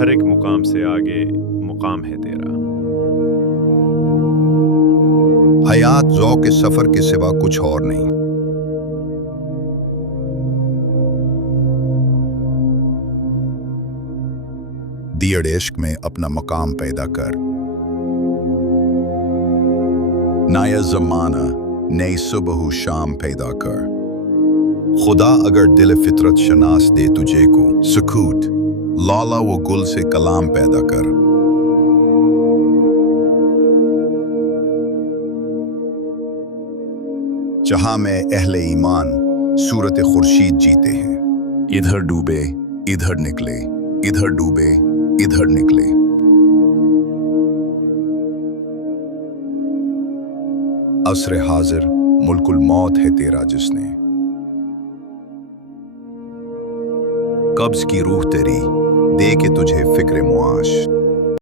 ہر ایک مقام سے آگے مقام ہے تیرا۔ حیات ذوق سفر کے سوا کچھ اور نہیں۔ دیڑ عشق میں اپنا مقام پیدا کر۔ نیا زمانہ نئی صبح و شام پیدا کر۔ خدا اگر دل فطرت شناس دے تجھے کو، سکوت لالا و گل سے کلام پیدا کر۔ جہاں میں اہل ایمان صورت خورشید جیتے ہیں، ادھر ڈوبے ادھر نکلے، ادھر ڈوبے ادھر نکلے۔ عصر حاضر ملک الموت ہے تیرا جس نے، قبض کی روح تیری دے کے تجھے فکر معاش۔